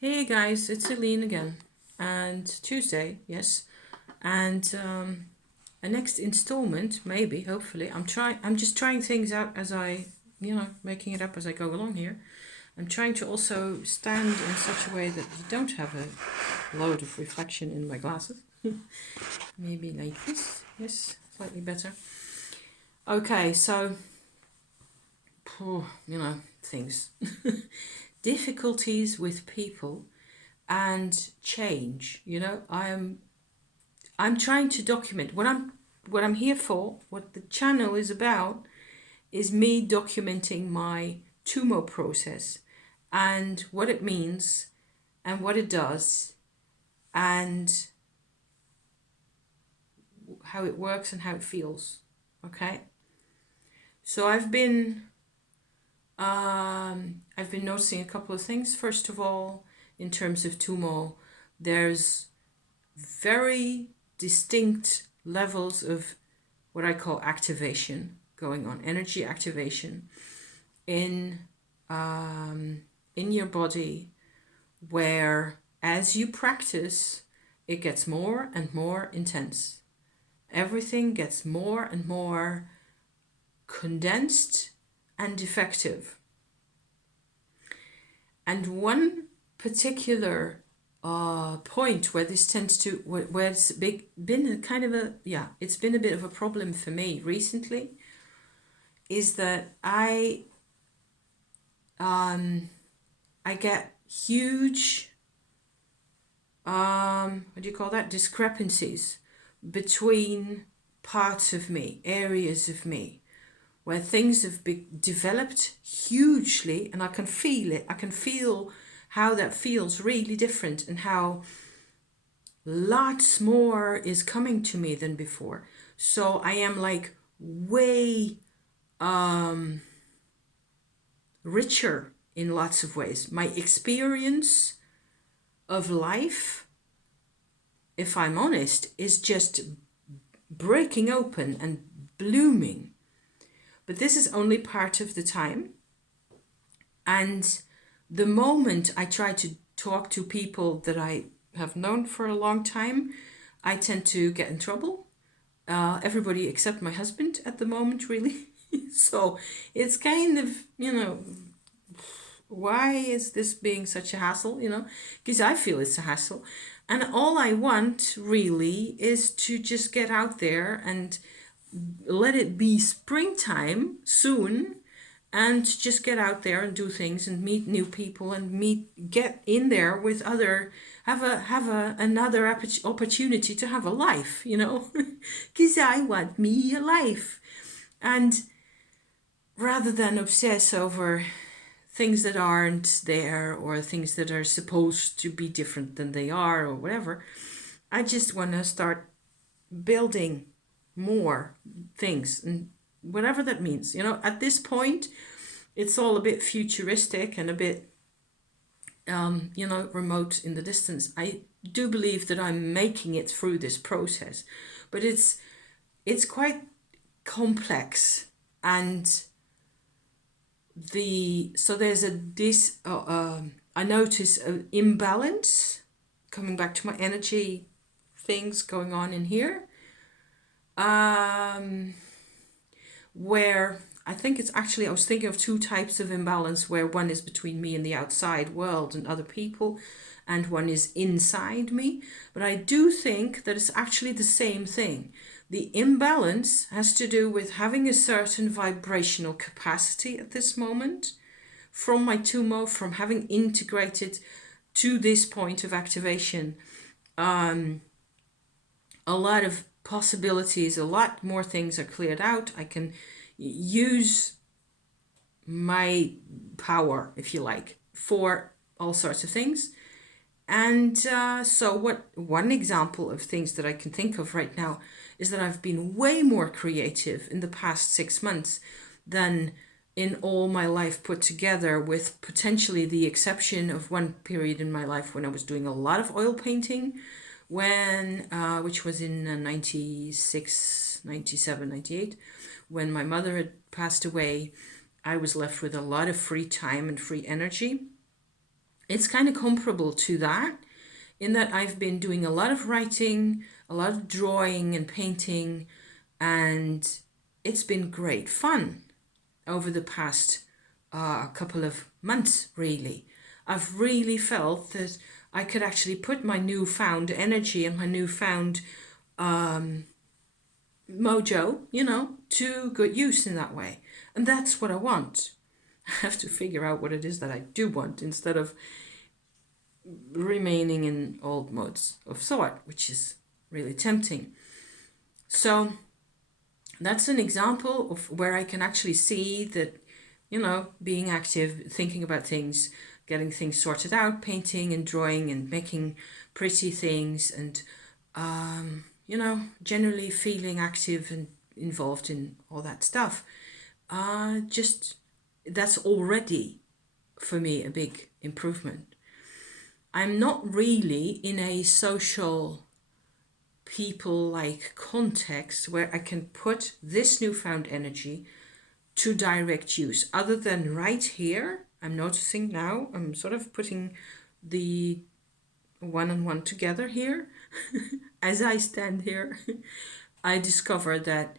Hey guys, it's Celine again, and Tuesday, yes, and a next installment, maybe, hopefully. I'm just trying things out as making it up as I go along here. I'm trying to also stand in such a way that you don't have a load of reflection in my glasses. Maybe like this, yes, slightly better. Okay, so, things. Difficulties with people and change. I'm trying to document what I'm here for. What the channel is about is me documenting my tumo process and what it means and what it does and how it works and how it feels. Okay, so I've been noticing a couple of things. First of all, in terms of tumo, there's very distinct levels of what I call activation going on, energy activation in your body, where as you practice, it gets more and more intense. Everything gets more and more condensed and effective. And one particular point where this tends to where it's been a kind of it's been a bit of a problem for me recently, is that I get huge what do you call that, discrepancies between parts of me, areas of me, where things have developed hugely, and I can feel it. I can feel how that feels really different and how lots more is coming to me than before. So I am like way richer in lots of ways. My experience of life, if I'm honest, is just breaking open and blooming. But this is only part of the time. And the moment I try to talk to people that I have known for a long time, I tend to get in trouble. Everybody except my husband at the moment, really. So it's kind of, why is this being such a hassle, Because I feel it's a hassle. And all I want really is to just get out there and let it be springtime soon, and just get out there and do things and meet new people and get in there with other, another opportunity to have a life, because I want me a life. And rather than obsess over things that aren't there or things that are supposed to be different than they are or whatever, I just want to start building more things, and whatever that means. At this point, it's all a bit futuristic and a bit, remote in the distance. I do believe that I'm making it through this process, but it's quite complex. And so there's I notice an imbalance, coming back to my energy things going on in here, where I think it's actually, I was thinking of two types of imbalance, where one is between me and the outside world and other people, and one is inside me. But I do think that it's actually the same thing. The imbalance has to do with having a certain vibrational capacity at this moment from my tumo, from having integrated to this point of activation. A lot of possibilities, a lot more things are cleared out. I can use my power, if you like, for all sorts of things. And so one example of things that I can think of right now is that I've been way more creative in the past 6 months than in all my life put together, with potentially the exception of one period in my life when I was doing a lot of oil painting, which was in 96, 97, 98, when my mother had passed away. I was left with a lot of free time and free energy. It's kind of comparable to that, in that I've been doing a lot of writing, a lot of drawing and painting, and it's been great fun over the past couple of months, really. I've really felt that I could actually put my newfound energy and my newfound mojo, to good use in that way. And that's what I want. I have to figure out what it is that I do want instead of remaining in old modes of thought, which is really tempting. So that's an example of where I can actually see that, being active, thinking about things, getting things sorted out, painting and drawing and making pretty things, and generally feeling active and involved in all that stuff. Just that's already for me a big improvement. I'm not really in a social people-like context where I can put this newfound energy to direct use. Other than right here, I'm noticing now, I'm sort of putting the one-on-one together here. As I stand here, I discover that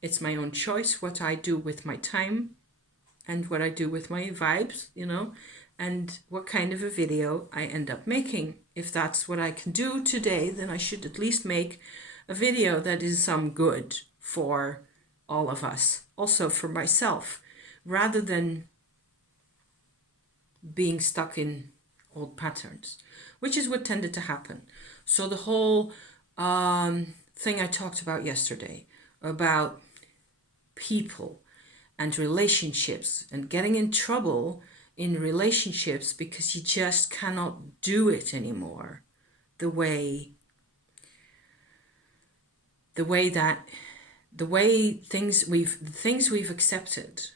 it's my own choice what I do with my time and what I do with my vibes, and what kind of a video I end up making. If that's what I can do today, then I should at least make a video that is some good for all of us, also for myself, rather than being stuck in old patterns, which is what tended to happen. So the whole thing I talked about yesterday about people and relationships and getting in trouble in relationships because you just cannot do it anymore the way things we've accepted.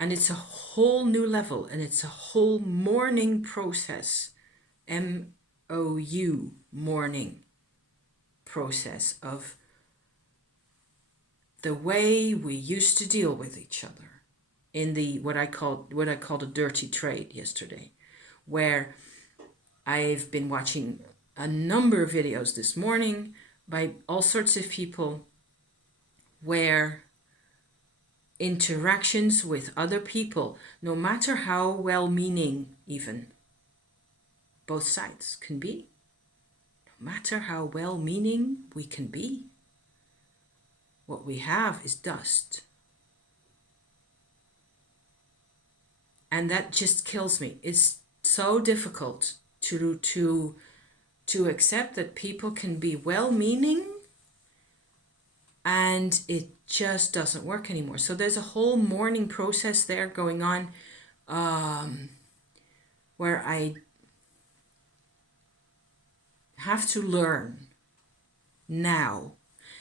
And it's a whole new level, and it's a whole mourning process, MOU, mourning process of the way we used to deal with each other in the what I called a dirty trade yesterday, where I've been watching a number of videos this morning by all sorts of people where interactions with other people, no matter how well-meaning even both sides can be, no matter how well-meaning we can be, what we have is dust. And that just kills me. It's so difficult to accept that people can be well-meaning and it just doesn't work anymore. So there's a whole mourning process there going on, where I have to learn now.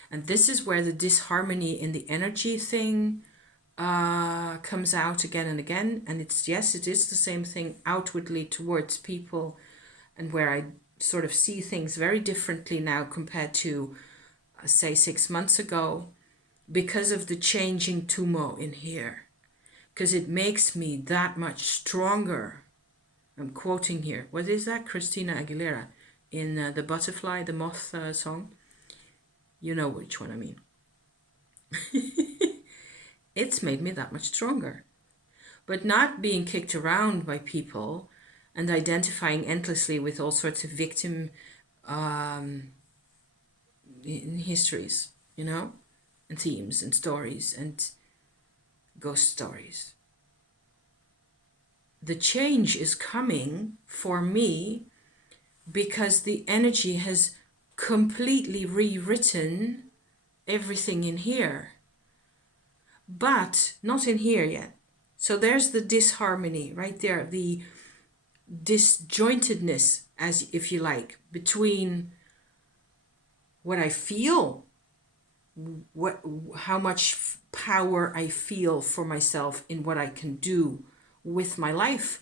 And this is where the disharmony in the energy thing comes out again and again. And it is the same thing outwardly towards people, and where I sort of see things very differently now compared to, say, 6 months ago, because of the changing tumo in here, because it makes me that much stronger. I'm quoting here. What is that? Christina Aguilera in the Butterfly, the Moth song. You know which one I mean. It's made me that much stronger. But not being kicked around by people and identifying endlessly with all sorts of victim histories, and themes and stories and ghost stories. The change is coming for me because the energy has completely rewritten everything in here, but not in here yet. So there's the disharmony right there, the disjointedness, as if you like, between what I feel, how much power I feel for myself in what I can do with my life,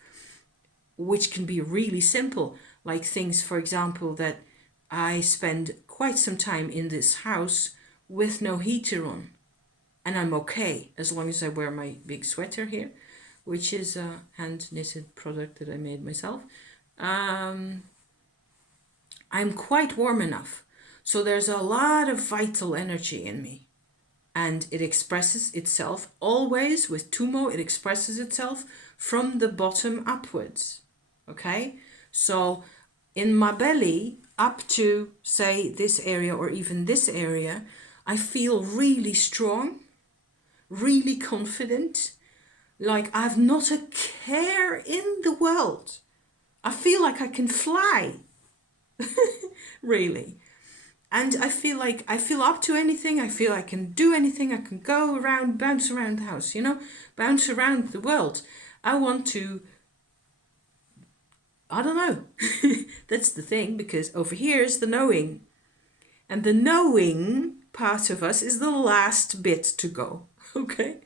which can be really simple, like things, for example, that I spend quite some time in this house with no heater on, and I'm okay as long as I wear my big sweater here. which is a hand knitted product that I made myself, I'm quite warm enough. So there's a lot of vital energy in me. And it expresses itself always with Tumo, it expresses itself from the bottom upwards. Okay? So in my belly, up to say this area or even this area, I feel really strong, really confident, like I've not a care in the world. I feel like I can fly, really. And I feel like I feel up to anything. I feel I can do anything. I can go around, bounce around the house, bounce around the world. I want to, I don't know. That's the thing, because over here is the knowing. And the knowing part of us is the last bit to go. Okay?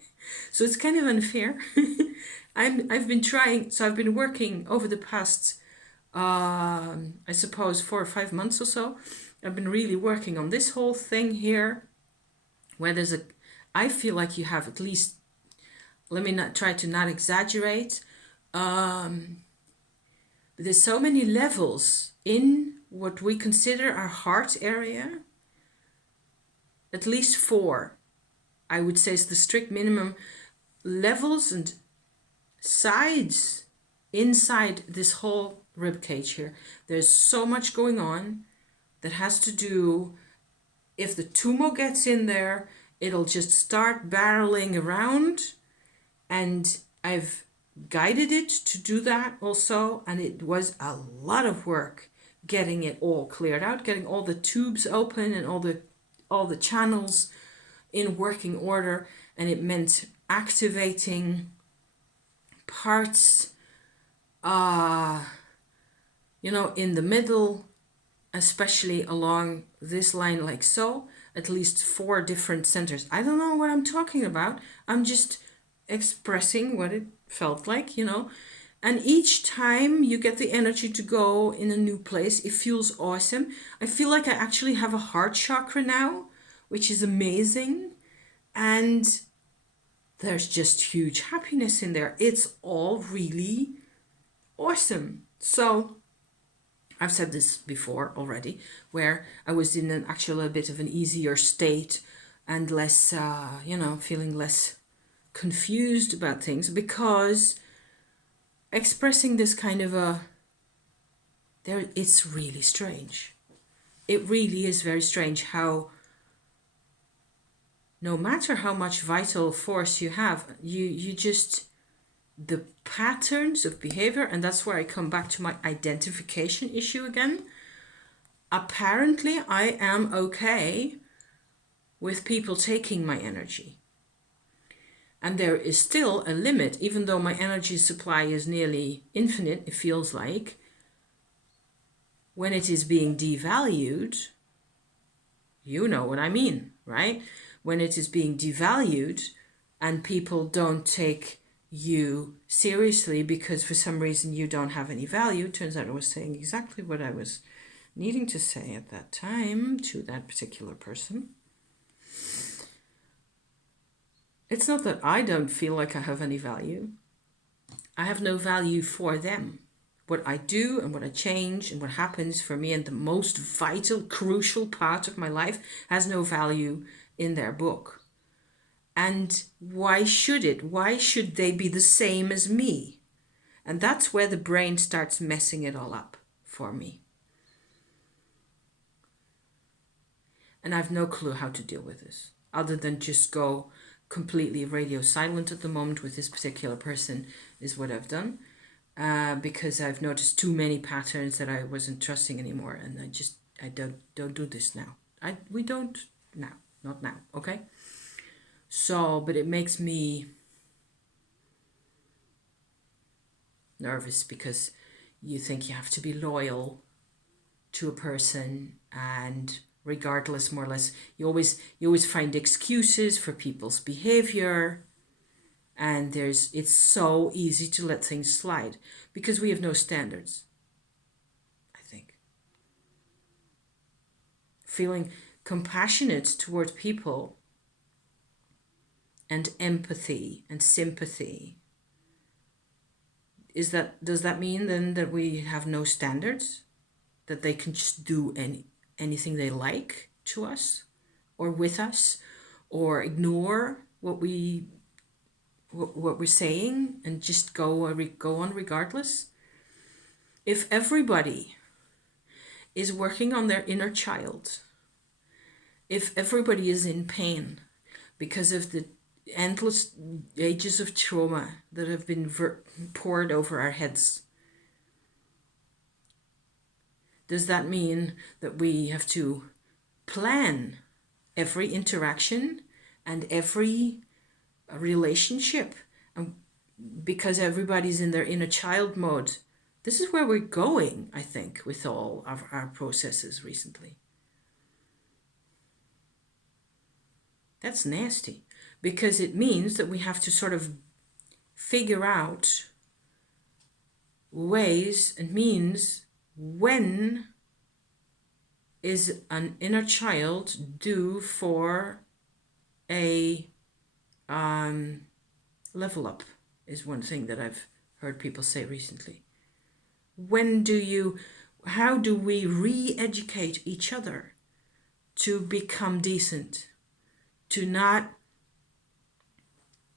So it's kind of unfair. I've been trying, so I've been working over the past, I suppose, 4 or 5 months or so. I've been really working on this whole thing here, where I feel like you have at least, let me not try to not exaggerate, but there's so many levels in what we consider our heart area, at least 4, I would say is the strict minimum levels and sides inside this whole rib cage here. There's so much going on that has to do, if the Tumo gets in there, it'll just start barreling around, and I've guided it to do that also, and it was a lot of work getting it all cleared out, getting all the tubes open and all the channels in working order, and it meant activating parts in the middle, especially along this line like so, at least 4 different centers. I don't know what I'm talking about. I'm just expressing what it felt like, And each time you get the energy to go in a new place, it feels awesome. I feel like I actually have a heart chakra now, which is amazing. And there's just huge happiness in there. It's all really awesome. So I've said this before already, where I was in a bit of an easier state and less, feeling less confused about things, because expressing this kind of it's really strange. It really is very strange how no matter how much vital force you have, you just, the patterns of behavior, and that's where I come back to my identification issue again. Apparently, I am okay with people taking my energy. And there is still a limit, even though my energy supply is nearly infinite, it feels like. When it is being devalued, you know what I mean, right? When it is being devalued and people don't take you seriously because for some reason you don't have any value. Turns out I was saying exactly what I was needing to say at that time to that particular person. It's not that I don't feel like I have any value. I have no value for them. What I do and what I change and what happens for me and the most vital, crucial part of my life has no value in their book. And why should it? Why should they be the same as me? And that's where the brain starts messing it all up for me. And I have no clue how to deal with this, other than just go completely radio silent at the moment with this particular person is what I've done. Because I've noticed too many patterns that I wasn't trusting anymore. And I don't do this now. We don't now, not now, okay? So, but it makes me nervous because you think you have to be loyal to a person, and regardless, more or less, you always find excuses for people's behavior, and it's so easy to let things slide because we have no standards, I think. Feeling compassionate toward people and empathy and sympathy does that mean then that we have no standards? That they can just do anything they like to us or with us, or ignore what we're saying and just go on regardless? If everybody is working on their inner child, if everybody is in pain because of the endless ages of trauma that have been poured over our heads, does that mean that we have to plan every interaction and every relationship? And because everybody's in their inner child mode, this is where we're going, I think, with all of our processes recently. That's nasty, because it means that we have to sort of figure out ways and means when is an inner child due for a level up, is one thing that I've heard people say recently. How do we re-educate each other to become decent, to not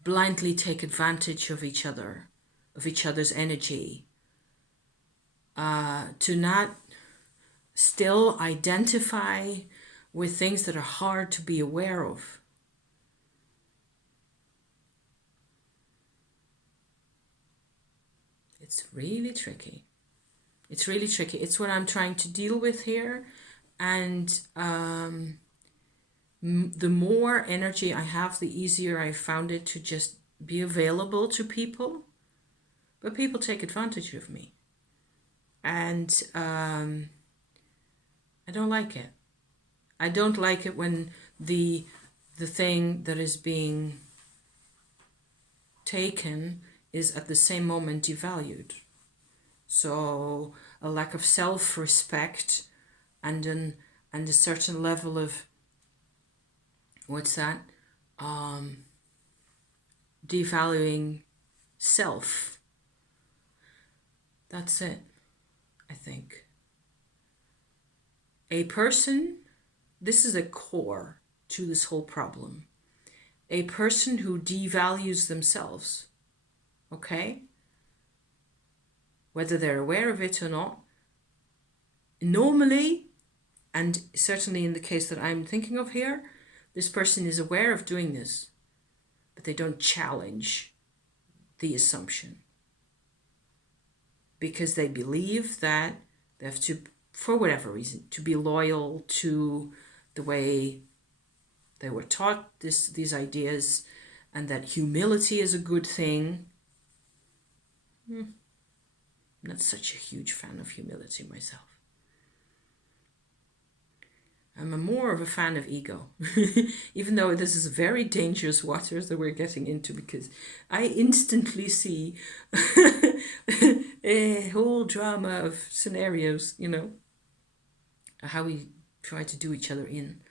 blindly take advantage of each other, of each other's energy, to not still identify with things that are hard to be aware of? It's really tricky. It's really tricky. It's what I'm trying to deal with here. And the more energy I have, the easier I found it to just be available to people. But people take advantage of me. And I don't like it. I don't like it when the thing that is being taken is at the same moment devalued. So a lack of self-respect and a certain level of, devaluing self. That's it, I think. A person, this is a core to this whole problem. A person who devalues themselves, okay? Whether they're aware of it or not, normally, and certainly in the case that I'm thinking of here, this person is aware of doing this, but they don't challenge the assumption because they believe that they have to, for whatever reason, to be loyal to the way they were taught these ideas, and that humility is a good thing. I'm not such a huge fan of humility myself. I'm more of a fan of ego, even though this is very dangerous waters that we're getting into, because I instantly see a whole drama of scenarios, how we try to do each other in.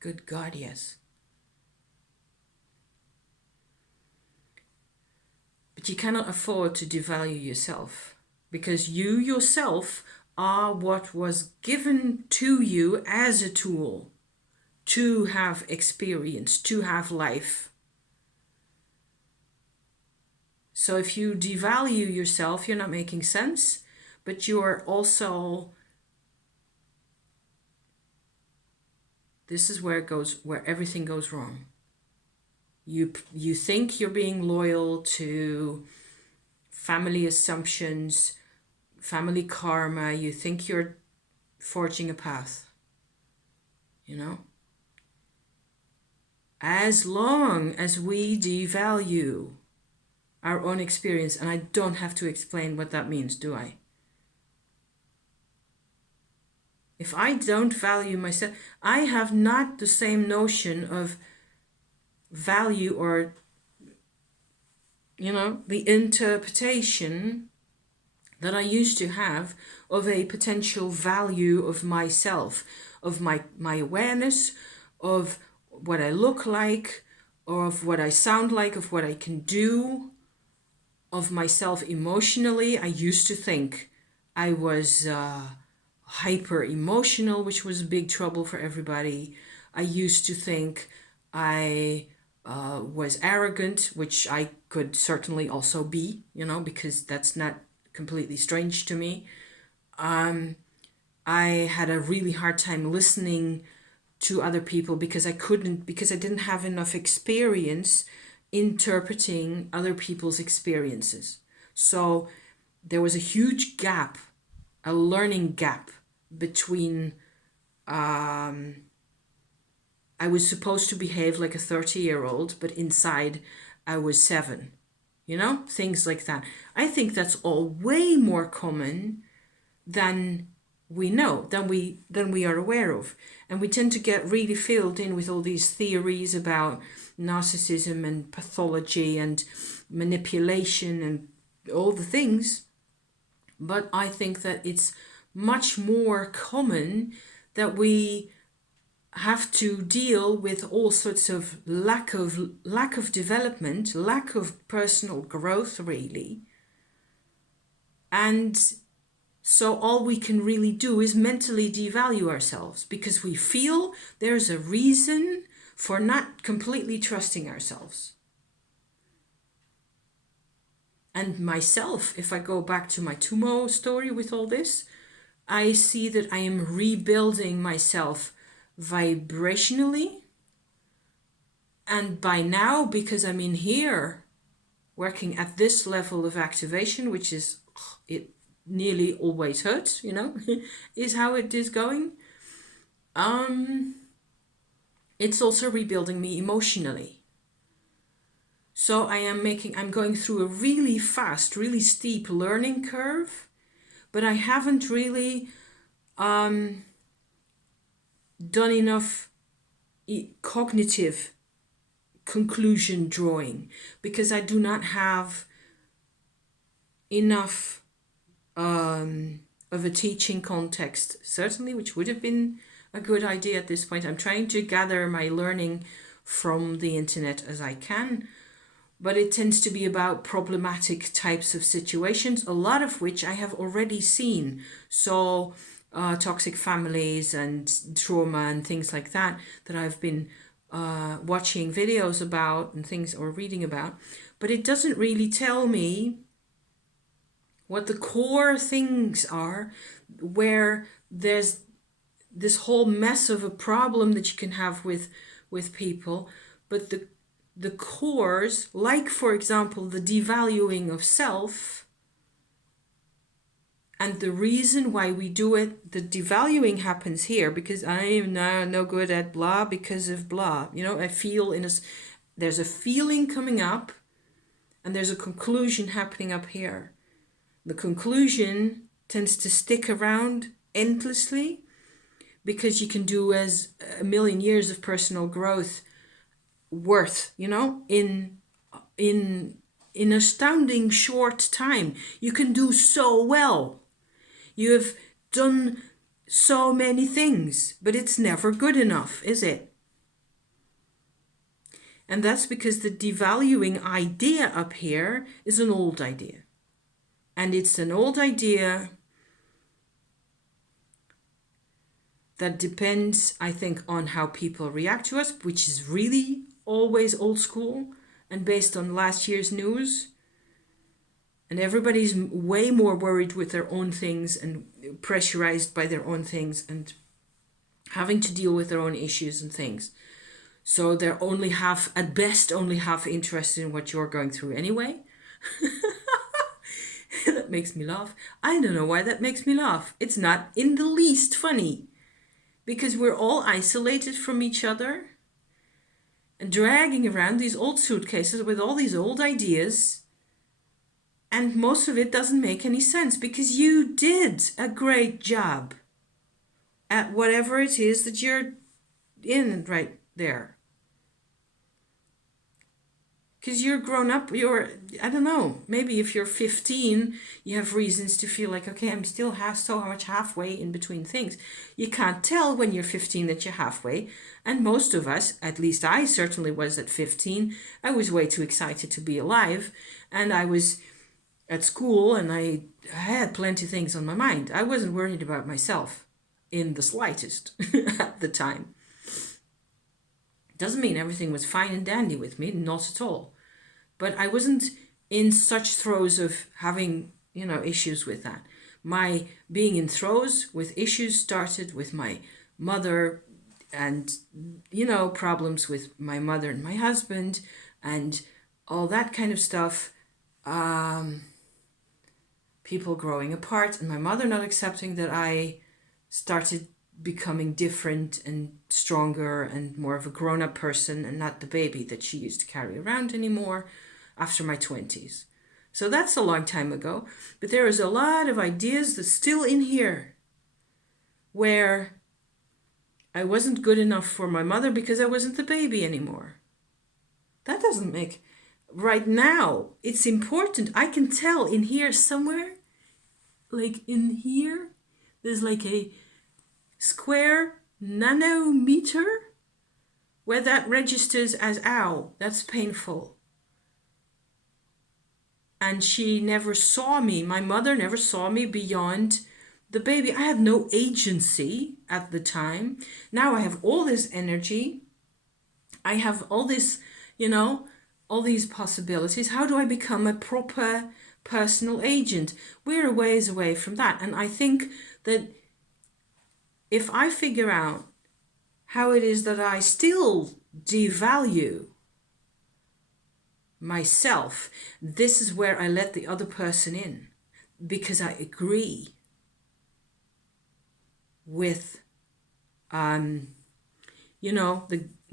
Good God, yes. But you cannot afford to devalue yourself, because you yourself are what was given to you as a tool to have experience, to have life. So if you devalue yourself, you're not making sense, but you're also, this is where everything goes wrong. You think you're being loyal to family assumptions, family karma, you think you're forging a path, As long as we devalue our own experience, and I don't have to explain what that means, do I? If I don't value myself, I have not the same notion of value or, the interpretation that I used to have of a potential value of myself, of my awareness, of what I look like, or of what I sound like, of what I can do, of myself emotionally. I used to think I was hyper emotional, which was big trouble for everybody. I used to think I was arrogant, which I could certainly also be, because that's not completely strange to me. I had a really hard time listening to other people because I didn't have enough experience interpreting other people's experiences. So there was a huge gap, a learning gap between I was supposed to behave like a 30-year-old, but inside I was 7. Things like that. I think that's all way more common than we know, than we are aware of. And we tend to get really filled in with all these theories about narcissism and pathology and manipulation and all the things. But I think that it's much more common that we have to deal with all sorts of lack of development, lack of personal growth, really. And so all we can really do is mentally devalue ourselves because we feel there's a reason for not completely trusting ourselves. And myself, if I go back to my Tumo story with all this, I see that I am rebuilding myself vibrationally. And by now, because I'm in here working at this level of activation, which is, it nearly always hurts, is how it is going. It's also rebuilding me emotionally. So I'm going through a really fast, really steep learning curve, but I haven't really done enough cognitive conclusion drawing because I do not have enough of a teaching context, certainly, which would have been a good idea at this point. I'm trying to gather my learning from the internet as I can, but it tends to be about problematic types of situations, a lot of which I have already seen. So toxic families and trauma and things like that I've been watching videos about and things or reading about. But it doesn't really tell me what the core things are where there's this whole mess of a problem that you can have with people, but the cores, like for example the devaluing of self, and the reason why we do it, the devaluing happens here because I am now no good at blah because of blah. I feel there's a feeling coming up and there's a conclusion happening up here. The conclusion tends to stick around endlessly because you can do as a million years of personal growth worth, in astounding short time. You can do so well. You have done so many things, but it's never good enough, is it? And that's because the devaluing idea up here is an old idea. And it's an old idea that depends, I think, on how people react to us, which is really always old school and based on last year's news. And everybody's way more worried with their own things and pressurized by their own things and having to deal with their own issues and things. So they're at best only half interested in what you're going through anyway. That makes me laugh. I don't know why that makes me laugh. It's not in the least funny. Because we're all isolated from each other and dragging around these old suitcases with all these old ideas. And most of it doesn't make any sense because you did a great job at whatever it is that you're in right there. Because you're grown up, I don't know, maybe if you're 15, you have reasons to feel like, okay, I'm still so much halfway in between things. You can't tell when you're 15 that you're halfway. And most of us, at least I certainly was at 15, I was way too excited to be alive. And I was at school, and I had plenty of things on my mind. I wasn't worried about myself in the slightest at the time. Doesn't mean everything was fine and dandy with me, not at all. But I wasn't in such throes of having, issues with that. My being in throes with issues started with my mother and, problems with my mother and my husband and all that kind of stuff. People growing apart and my mother not accepting that I started becoming different and stronger and more of a grown-up person and not the baby that she used to carry around anymore after my 20s. So that's a long time ago, but there is a lot of ideas that's still in here where I wasn't good enough for my mother because I wasn't the baby anymore. That doesn't make... Right now, it's important. I can tell in here somewhere, like in here, there's like a square nanometer where that registers as ow, that's painful. And she never saw me. My mother never saw me beyond the baby. I had no agency at the time. Now I have all this energy. I have all this, all these possibilities. How do I become a proper personal agent? We're a ways away from that. And I think that if I figure out how it is that I still devalue myself, this is where I let the other person in, because I agree with,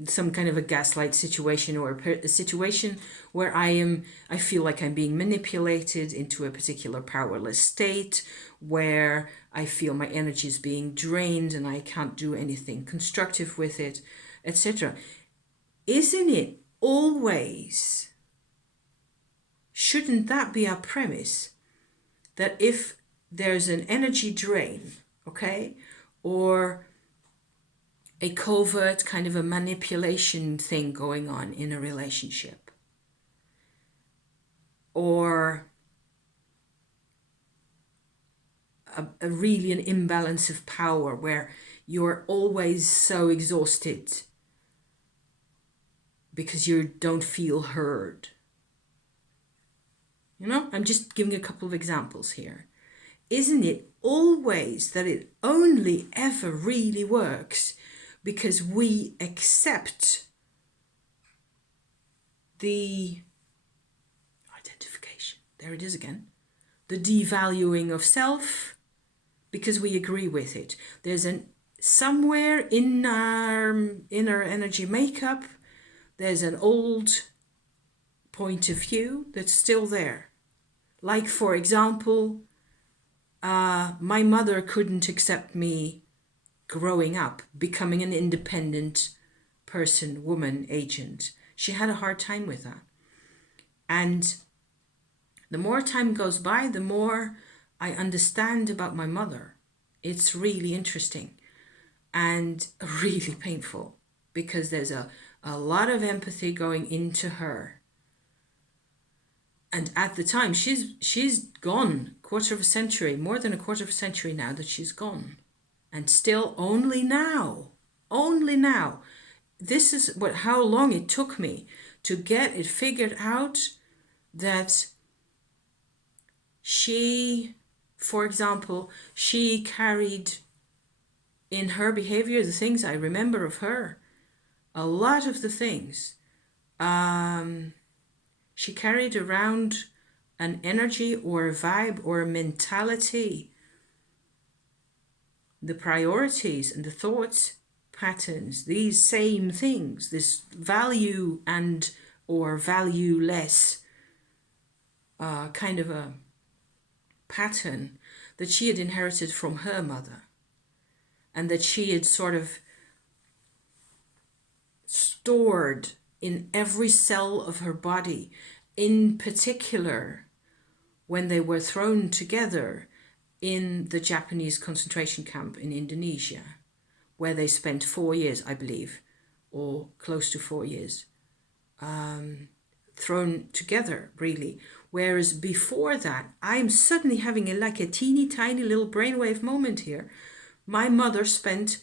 some kind of a gaslight situation or a situation where I feel like I'm being manipulated into a particular powerless state, where I feel my energy is being drained and I can't do anything constructive with it, etc. Isn't it always, shouldn't that be our premise? That if there's an energy drain, okay, or a covert kind of a manipulation thing going on in a relationship, or a really an imbalance of power where you're always so exhausted because you don't feel heard. I'm just giving a couple of examples here. Isn't it always that it only ever really works because we accept the identification, there it is again, the devaluing of self, because we agree with it. There's somewhere in our inner energy makeup, there's an old point of view that's still there. Like, for example, my mother couldn't accept me growing up, becoming an independent person, woman, agent. She had a hard time with that. And the more time goes by, the more I understand about my mother. It's really interesting and really painful, because there's a lot of empathy going into her. And at the time, she's gone, quarter of a century, more than a quarter of a century now that she's gone. And still only now, this is how long it took me to get it figured out that she, for example, she carried in her behavior, the things I remember of her, a lot of the things, she carried around an energy or a vibe or a mentality, the priorities and the thoughts patterns, these same things, this value and or valueless kind of a pattern that she had inherited from her mother, and that she had sort of stored in every cell of her body, in particular when they were thrown together in the Japanese concentration camp in Indonesia, where they spent 4 years, I believe, or close to 4 years, thrown together, really, Whereas before that, I'm suddenly having like a teeny tiny little brainwave moment here. My mother spent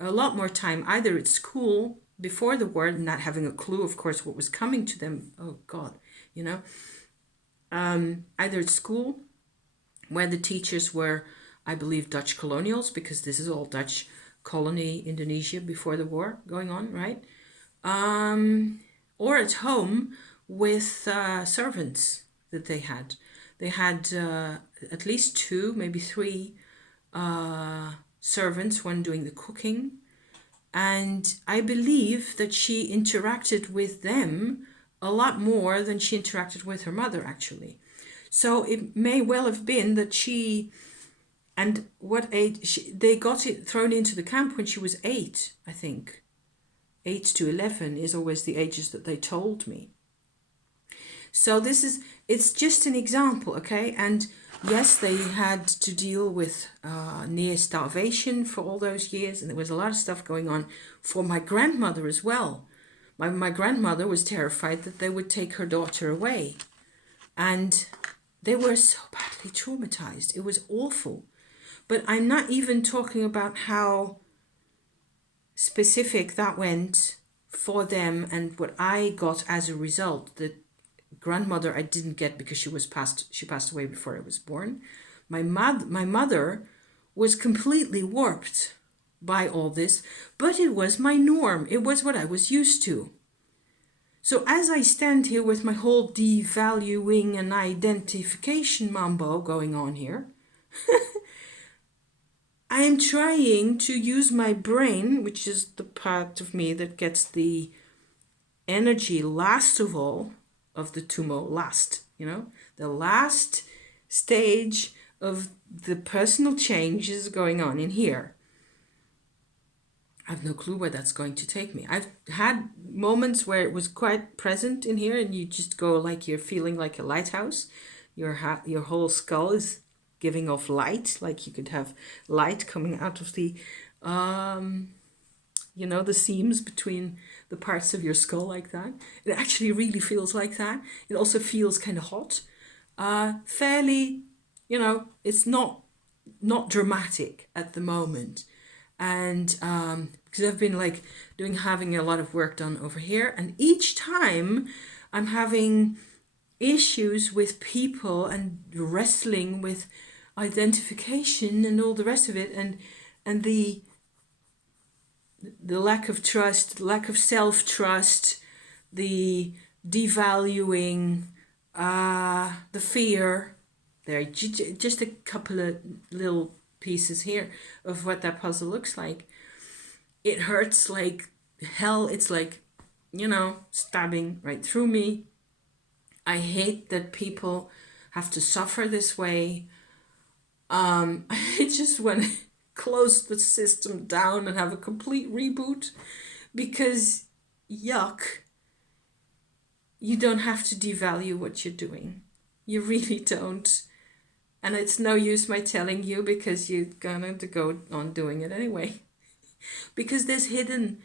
a lot more time either at school before the war, not having a clue, of course, what was coming to them. Oh God, you know, either at school, where the teachers were, I believe, Dutch colonials, because this is all Dutch colony Indonesia before the war going on, right? Or at home with servants that they had. They had at least two, maybe three servants, one doing the cooking. And I believe that she interacted with them a lot more than she interacted with her mother, actually. So it may well have been that she, and what age, they got it thrown into the camp when she was 8, I think. 8 to 11 is always the ages that they told me. So it's just an example, okay? And yes, they had to deal with near starvation for all those years, and there was a lot of stuff going on for my grandmother as well. My grandmother was terrified that they would take her daughter away. And they were so badly traumatized. It was awful. But I'm not even talking about how specific that went for them and what I got as a result. The grandmother I didn't get because she passed away before I was born. My mother was completely warped by all this, but it was my norm. It was what I was used to. So as I stand here with my whole devaluing and identification mambo going on here, I am trying to use my brain, which is the part of me that gets the energy last of all, of the tumo, last, the last stage of the personal changes going on in here. I have no clue where that's going to take me. I've had moments where it was quite present in here, and you just go like you're feeling like a lighthouse. Your whole skull is giving off light, like you could have light coming out of the the seams between the parts of your skull like that. It actually really feels like that. It also feels kind of hot. Fairly, it's not dramatic at the moment. And because I've been having a lot of work done over here, and each time I'm having issues with people and wrestling with identification and all the rest of it, and the lack of trust, lack of self-trust, the devaluing, the fear. There, just a couple of little pieces here of what that puzzle looks like. It hurts like hell. It's like, stabbing right through me. I hate that people have to suffer this way. I just want to close the system down and have a complete reboot, because yuck, you don't have to devalue what you're doing. You really don't. And it's no use my telling you, because you're gonna go on doing it anyway. Because there's hidden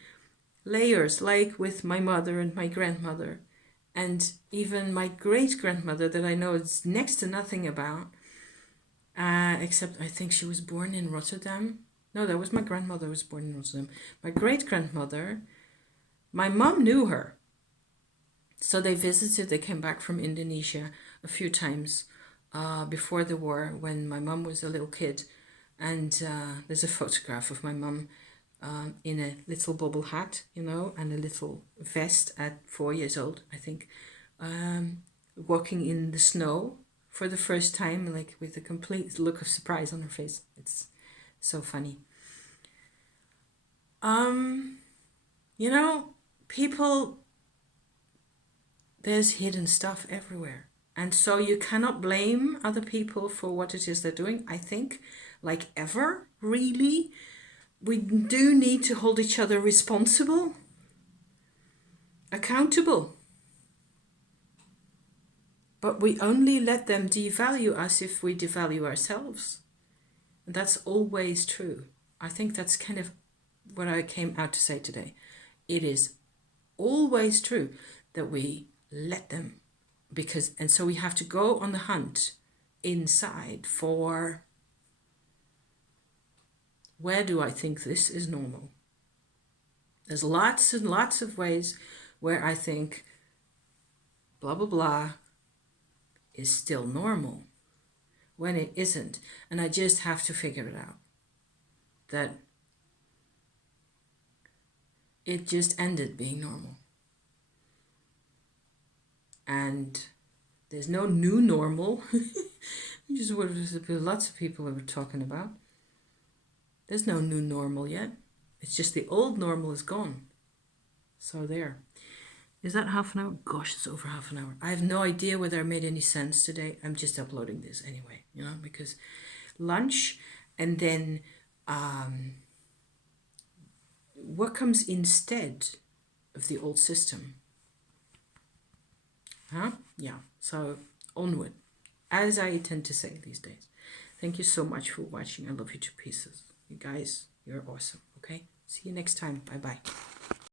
layers, like with my mother and my grandmother, and even my great-grandmother that I know it's next to nothing about, except I think she was born in Rotterdam. No, that was my grandmother who was born in Rotterdam. My great-grandmother, my mom knew her. So they visited, they came back from Indonesia a few times before the war, when my mum was a little kid. And there's a photograph of my mum in a little bobble hat, and a little vest at 4 years old, I think, walking in the snow for the first time, like with a complete look of surprise on her face. It's so funny. People, there's hidden stuff everywhere. And so you cannot blame other people for what it is they're doing, I think, like ever, really. We do need to hold each other responsible, accountable. But we only let them devalue us if we devalue ourselves. And that's always true. I think that's kind of what I came out to say today. It is always true that we let them And so we have to go on the hunt inside for, where do I think this is normal? There's lots and lots of ways where I think blah, blah, blah is still normal when it isn't. And I just have to figure it out. That it just ended being normal. And there's no new normal, which is what lots of people were talking about. There's no new normal yet. It's just the old normal is gone. So there. Is that half an hour? Gosh, it's over half an hour. I have no idea whether I made any sense today. I'm just uploading this anyway, because lunch and then what comes instead of the old system? Yeah, so onward, as I tend to say these days. Thank you so much for watching. I love you to pieces. You guys, you're awesome. Okay, see you next time. Bye-bye.